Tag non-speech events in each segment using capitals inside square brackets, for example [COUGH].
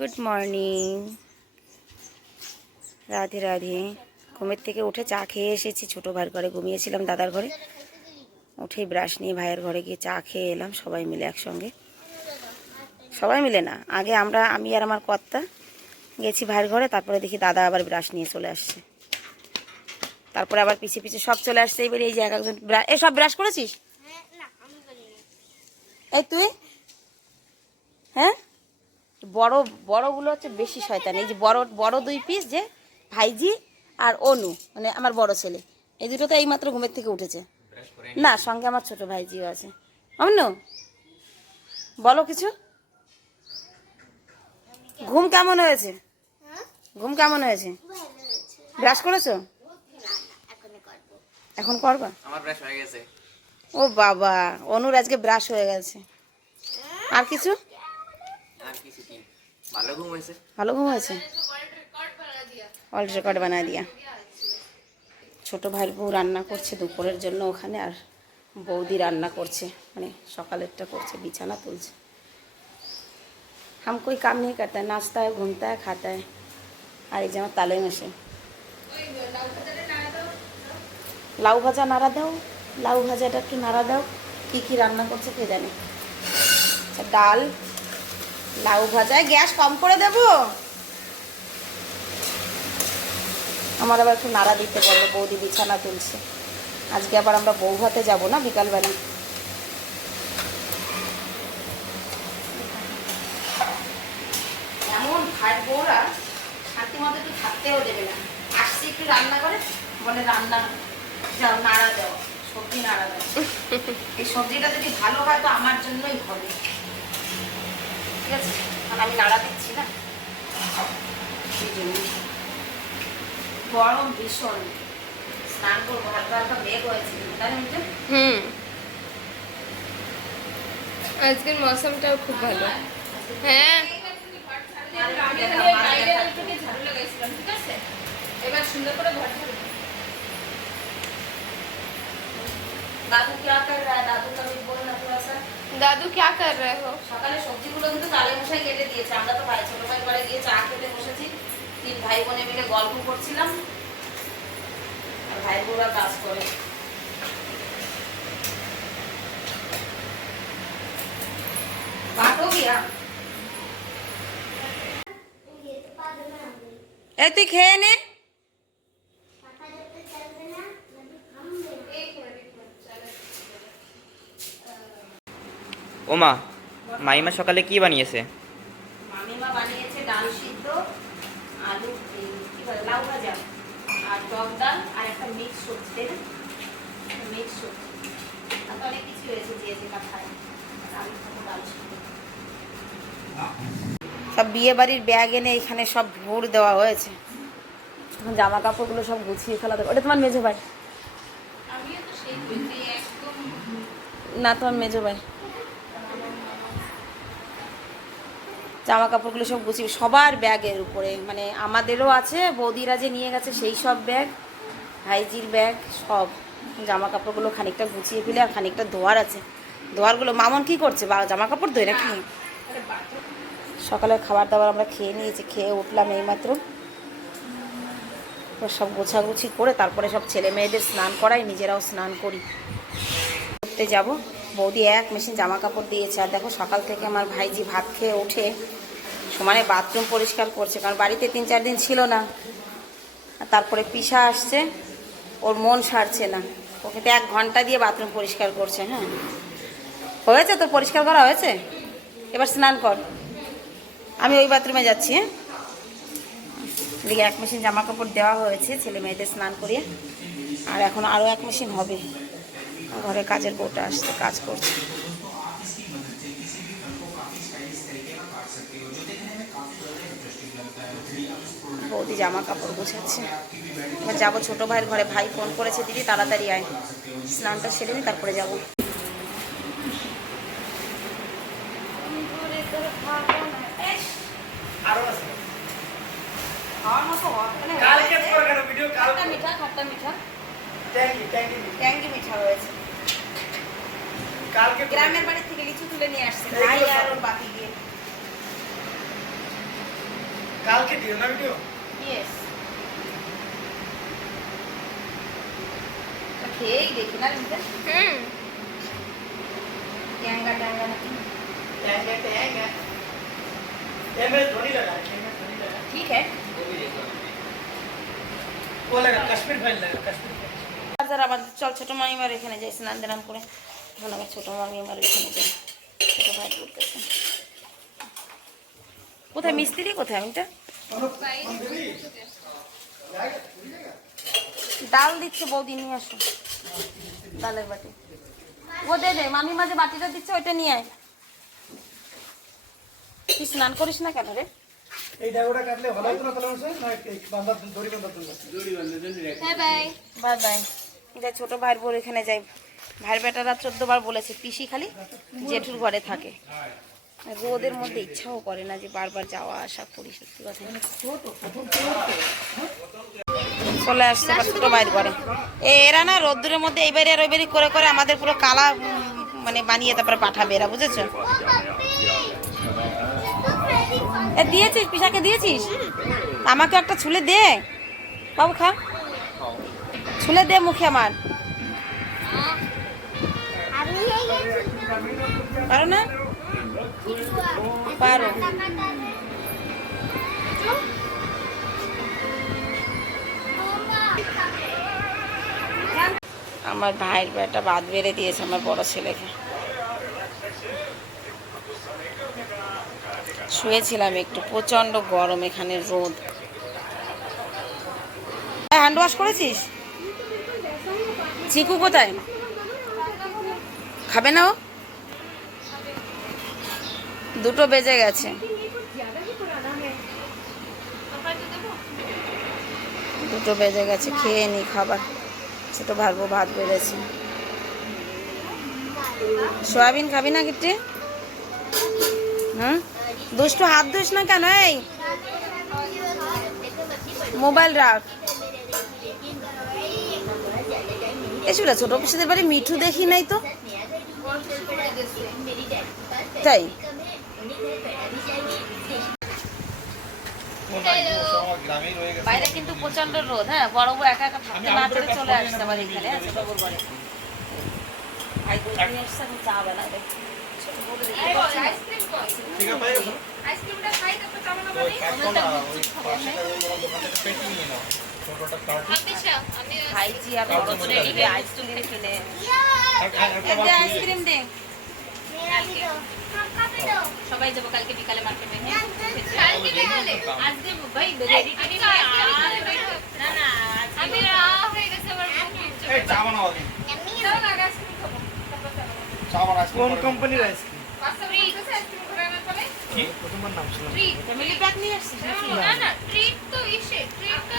Good morning Radhe Radhe. ঘুমের থেকে উঠে চা খেয়ে এসেছি। ছোটো ভাইয়ের ঘরে ঘুমিয়েছিলাম দাদার ঘরে। উঠেই ব্রাশ নিয়ে ভাইয়ের ঘরে গিয়ে চা খেয়ে এলাম সবাই মিলে একসঙ্গে। সবাই মিলে না আগে আমরা আমি আর আমার কর্তা গেছি ভাইয়ের ঘরে তারপরে দেখি দাদা আবার ব্রাশ নিয়ে চলে আসছে। তারপরে আবার পিছিয়ে পিছিয়ে সব চলে আসছে এবারে এই যে এক একজন এ সব ব্রাশ করেছিস? এই তুই? হ্যাঁ? বড় বড়গুলো হচ্ছে বেশি শয়তান। এই যে বড় বড় দুই পিস যে ভাইজি আর অনু মানে আমার বড় ছেলে। এই দুটো তো এইমাত্র ঘুমের থেকে উঠেছে। না সঙ্গে আমার ছোট ভাইজিও আছে। অন্য বলো কিছু? ঘুম কেমন হয়েছে? ঘুম কেমন হয়েছে? ব্রাশ করেছ? এখন করবা? আমার ব্রাশ হয়ে গেছে। ও বাবা অনুর আজকে ব্রাশ হয়ে গেছে। আর কিছু? ভালো ঘুম রেকর্ড বানা দিয়া। ছোট ভাইয়ের বউ রান্না করছে দুপুরের জন্য ওখানে আর বৌদি রান্না করছে মানে সকালেরটা করছে, বিছানা তুলছে। হাম কই কাম নেই করতে নাচতায় ঘুমতায় খাতায় আর এই যেন তালে মেশে লাউ ভাজা নাড়া দাও, লাউ ভাজাটা একটু নাড়া দাও, কী কী রান্না করছে কে জানে। আচ্ছা, ডাল লাউ ভাজায় গ্যাস কম করে দেব? আমার আবার একটু নাড়া দিতে বলল বৌদি বিছানা তুলছে। আজকে আবার আমরা বউ ভাতে যাব না বিকালবেলা? এমন ভাই বউরা শান্তি মতো একটু থাকতেও দেবে না। আসছি একটু রান্না করে বলে রান্না যাও নাড়া দাও সবজি নাড়া দাও। [LAUGHS] এই সবজিটা যদি ভালো হয় তো আমার জন্যই হবে। ঠিক আছে মানে আমি নাড়া দিচ্ছি না। গরম ভীষণ। স্নান করব হালকা হালকা মেঘ হয়েছে। তাই হুম। আজকের মৌসমটাও খুব ভালো। হ্যাঁ। এবার সুন্দর করে? দাদু দাদু কি কর রহে হো সকালে সবজিগুলো কিন্তু কালে মশাই কেটে দিয়েছে। আমরা তো ভাই ছোট ভাই ঘরে গিয়ে চা খেতে বসেছি। তিন ভাই বোনে মিলে গল্প করছিলাম। আর ভাই বোনরা কাজ করে। এতে খেয়ে নে। ও মা মাইমা সকালে কি বানিয়েছে? মামিমা বানিয়েছে ডাল সিদ্ধ আলু কি বলে লাউ ভাজা আর টক ডাল আর একটা মিক্স সবজি তাই না? মিক্স সবজি। আর অনেক কিছু হয়েছে যে যেটা খায়। আর ডাল সিদ্ধ। সব বিয়ে বাড়ির ব্যাগ এনে এখানে সব ভোর দেওয়া হয়েছে। এখন জামা কাপড়গুলো সব গুছিয়ে ফেলা দেবে। ওটা তোমার মেজো ভাই? না তোমার মেজো ভাই। জামা কাপড়গুলো সব গুছিয়ে, সবার ব্যাগের উপরে। মানে আমাদেরও আছে, বৌদিরা যে নিয়ে গেছে সেই সব ব্যাগ ভাইজির ব্যাগ, সব। জামা কাপড়গুলো খানিকটা গুছিয়ে ফেলে আর খানিকটা ধোয়ার আছে। ধোয়ারগুলো, মামন কি করছে? বা জামা কাপড় ধোয় নাকি? সকালের খাবার দাবার আমরা খেয়ে নিয়েছি, খেয়ে উঠলাম এইমাত্র। সব গোছাগুছি করে তারপরে সব ছেলে মেয়েদের স্নান করাই, নিজেরাও স্নান করি। করতে যাব। বৌদি এক মেশিন জামা কাপড় দিয়েছে, আর দেখো সকাল থেকে আমার ভাইজি ভাত খেয়ে উঠে সমানে বাথরুম পরিষ্কার করছে, কারণ বাড়িতে তিন চার দিন ছিল না। তারপরে পিসা আসছে, ওর মন সারছে না। ওকে তো এক ঘণ্টা দিয়ে বাথরুম পরিষ্কার করছে হ্যাঁ। হয়েছে তো, পরিষ্কার করা হয়েছে? এবার স্নান কর। আমি ওই বাথরুমে যাচ্ছি হ্যাঁ। এদিকে এক মেশিন জামা কাপড় দেওয়া হয়েছে, ছেলে মেয়েদের স্নান করিয়ে। আর এখন আরও এক মেশিন হবে। ঘরে কাজের বউটা আসছে কাজ করছে। বৌদি জামা কাপড় গোছাচ্ছে। এবার যাব ছোটো ভাইয়ের ঘরে ভাই ফোন করেছে দিদি তাড়াতাড়ি আয়। স্নানটা সেরে নি তারপরে যাব। খাওয়ার মতো কালকে। মিঠা খাট্টা মিঠা। ট্যাঙ্কি ট্যাঙ্কি ট্যাঙ্গি মিঠা হয়েছে কালকে গ্রামের বাড়ি থেকে লিচু তুলে নিয়ে আসছে এই তো ভাই আর সব। ওর বাকি গিয়ে কালকে দিও না ভিডিও ইয়েস খেয়েই দেখি না রিমিতা হুম ট্যাঙ্গা ট্যাঙ্গা নাকি टैंगा टैंगा ये मैं धोनी लगा ये मैं धोनी लगा ঠিক হ্যাঁ वो लगा कश्मीर फाइल लगा कश्मीर বাজার আবার চল ছোটো মামিমার এখানে যাই স্নান দান করে। এখন আবার ছোটো মামিমার এখানে যাই। ছোটো ভাই করতেছে কোথায়? মিস্ত্রি কোথায় আমিটা? ডাল দিচ্ছে বৌদি নিয়ে আসো। ডালের বাটি। ও দে দে মামি মাঝে বাটিটা দিচ্ছে ওইটা নিয়ে আয়। তুই স্নান করিস না কেন রে? এই ডাগোটা কাটলে ভালো হতো না তাহলে হ্যাঁ ভাই বাই বাই যাই, ছোট ভাইয়ের বোর এখানে যাই। ভাইয়ের বেটারা চোদ্দ বার বলেছে, পিসি খালি জেঠুর ঘরে থাকে। রোদের মধ্যে ইচ্ছাও করে না যে বারবার যাওয়া আসা করি, সত্যি কথা। চলে আসছে ছোট ভাইয়ের ঘরে। এরা না রোদ্দুরের মধ্যে এই বাড়ি আর ওই করে করে আমাদের পুরো কালা মানে বানিয়ে তারপরে পাঠাবে এরা, বুঝেছ? দিয়েছিস? পিসাকে দিয়েছিস? আমাকে একটা ছুলে দে। বাবু খা। ছুলে দে মুখে আমার। পারো না? পারো। আমার ভাইয়ের বেটা বাদ বেড়ে দিয়েছে আমার বড় ছেলেকে। শুয়েছিলাম একটু প্রচণ্ড গরম এখানে রোদ। হ্যান্ড ওয়াশ করেছিস? চিকু কোথায়? খাবে না ও? দুটো বেজে গেছে। দুটো বেজে গেছে, খেয়ে নি খাবার। ছোট ভাবো ভাত বেড়েছে। সয়াবিন খাবি না কিটে হুম? দুষ্টু হাত ধুস না কেন, এই? মোবাইল রাখ। এসব না ছোটো পিসিদের বাড়ি মিঠু দেখি নাই তো? তাই? বাইরে কিন্তু প্রচণ্ড রোদ হ্যাঁ বড় বউ একা একা থাকতে না পেরে চলে আসতে আমার এখানে হ্যাঁ, ছোট বউ নিয়ে আইসক্রিমটা খাই তারপর চা বানাবো খাইছি আর বড় করে এদিকে আইসক্রিম দে। সবাই যাব কালকে বিকালে মার্কেটে কোন কোম্পানির আইসক্রিম নাম শুনলাম। না না ট্রিট তো ইসে ট্রিট তো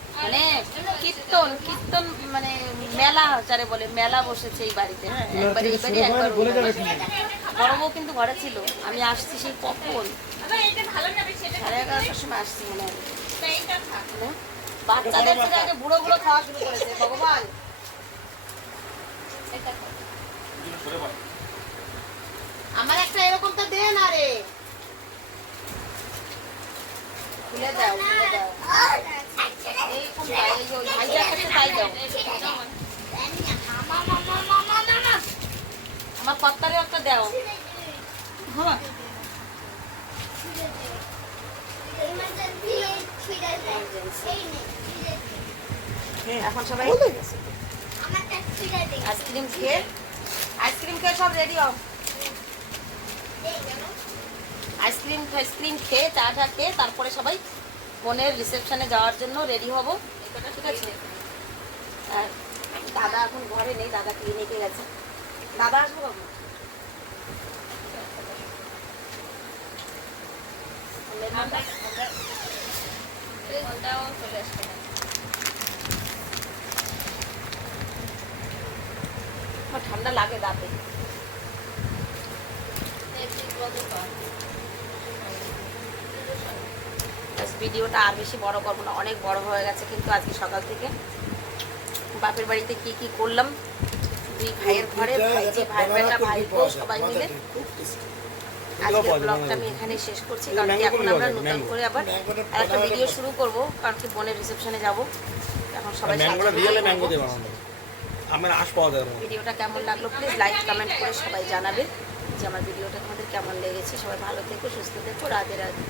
মানে কীর্তন কীর্তন মানে মেলা যারে বলে মেলা বসেছে এই বাড়িতে। হ্যাঁ একবার এই বাড়ি একবার বড় বউ কিন্তু ঘরে ছিল আমি আসছি সেই কখন? সাড়ে এগারোটার সময় আসছি মনে হয়? বাচ্চাদের ছেড়ে আগে বুড়ো বুড়ো খাওয়া শুরু করেছে ভগবান। আমার একটা এরকমটা দে না রে। খুলে দাও খুলে দাও। এই যে তাই দাও। আমার কত্তারে একটা দাও। হ্যাঁ। এখন সবাই আইসক্রিম খেয়ে আইসক্রিম খেয়ে সব রেডি হও। আইসক্রিম ফাইসক্রিম খেয়ে চা টা খেয়ে তারপরে সবাই বোনের রিসেপশনে যাওয়ার জন্য রেডি হব। ঠিক আছে? আর দাদা এখন ঘরে নেই দাদা ক্লিনিকে গেছে। দাদা আসব ঘন্টাও চলে আসবে। ঠান্ডা লাগে দাঁতে এই বন্ধ কর ব্যাস ভিডিওটা আর বেশি বড় করব না অনেক বড় হয়ে গেছে কিন্তু আজকে সকাল থেকে। বাপের বাড়িতে কি কি করলাম? দুই ভাইয়ের ঘরে ভাই যে ভাই বেটা ভাই বউ সবাই মিলে। ব্লগটা আমি এখানে শেষ করছি কারণ কি এখন আমরা নতুন করে আবার একটা ভিডিও শুরু করব কারণ কি বোনের রিসেপশনে যাব। এখন সবাই ভিডিওটা কেমন লাগল প্লিজ লাইক কমেন্ট করে সবাই জানাবে যে আমার ভিডিওটা তোমাদের কেমন লেগেছে। সবাই ভালো থেকো সুস্থ থেকো রাধে রাধে।